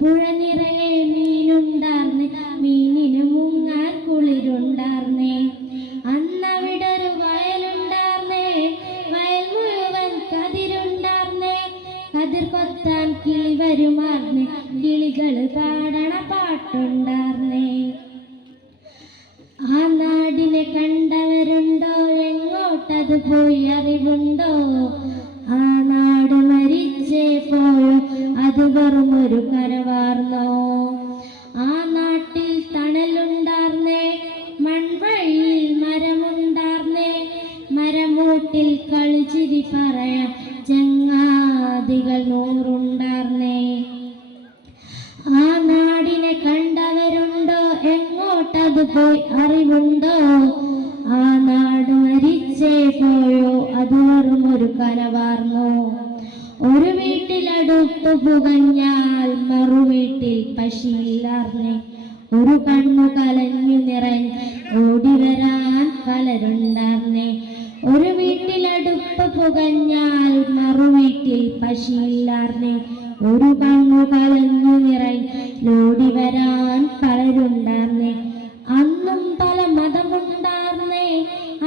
പുഴ നിറയെ മീനുണ്ടാർന്ന് മീനിന് മുങ്ങാൻ കുളിരുണ്ടാർന്നേ. അന്നവിടെ ഒരു വയലുണ്ടാർന്നേ വയൽ മുഴുവൻ കതിരുണ്ടാർന്നേ. കതിർ കൊത്താൻ കിളി വരുമാർന്ന് കിളികൾ പാടണ പാട്ടുണ്ടാർന്നേ. ആ നാടിനെ കണ്ടവരുണ്ടോ? എങ്ങോട്ടത് പോയി അറിവുണ്ടോ? ആ വെറും ഒരു കരവാർന്നോ? ആ നാട്ടിൽ തണലുണ്ടാർന്നേ മൺവഴിയിൽ മരമുണ്ടാർന്നേ മരമൂട്ടിൽ കളിച്ചിരി പറയാൻ ചങ്ങാതികൾ നൂറുണ്ടാർന്നേ. ആ നാടിനെ കണ്ടവരുണ്ടോ? എങ്ങോട്ടത് പോയി അറിവുണ്ടോ? വീട്ടിലടുത്തു പുകഞ്ഞാൽ മറുവീട്ടിൽ പശിയില്ലാർന്നെ ഒരു കണ്ണു കലഞ്ഞു നിറഞ്ഞ് ഓടി വരാൻ പലരുണ്ടാർന്നെ. ഒരു വീട്ടിലടുപ്പ് പുകഞ്ഞാൽ മറുവീട്ടിൽ പശിയില്ലാർന്നെ ഒരു കണ്ണു കലഞ്ഞു നിറഞ്ഞോടി വരാൻ പലരുണ്ടാർന്നെ. അന്നും പല മതമുണ്ടാർന്നേ.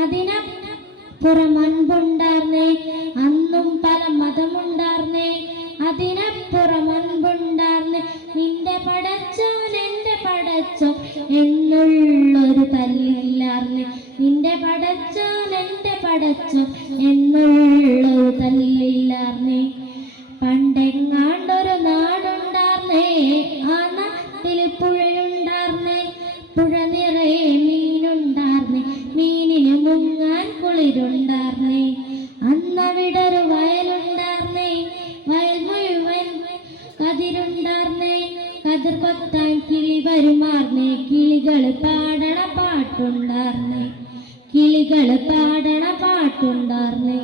അതിനപ്പുറം അൻപുണ്ടാർന്നേ. അന്നും അതിനപ്പുറം അൻപുണ്ടാർന്നേ നിന്റെ പടച്ചോൻ എന്റെ പടച്ചോൻ എന്നുള്ളൊരു തല്ലില്ലാർന്ന്. നിന്റെ പടച്ചോൻ എന്റെ പടച്ചോൻ എന്നുള്ളൊരു തല്ലില്ലാർന്ന്. പണ്ടെങ്ങാണ്ടൊരു കതിർ കൊത്താൻ കിളി വരുമാർന്നേ. കിളികൾ പാടണ പാട്ടുണ്ടാർന്നേ. കിളികൾ പാടണ പാട്ടുണ്ടാർന്നേ.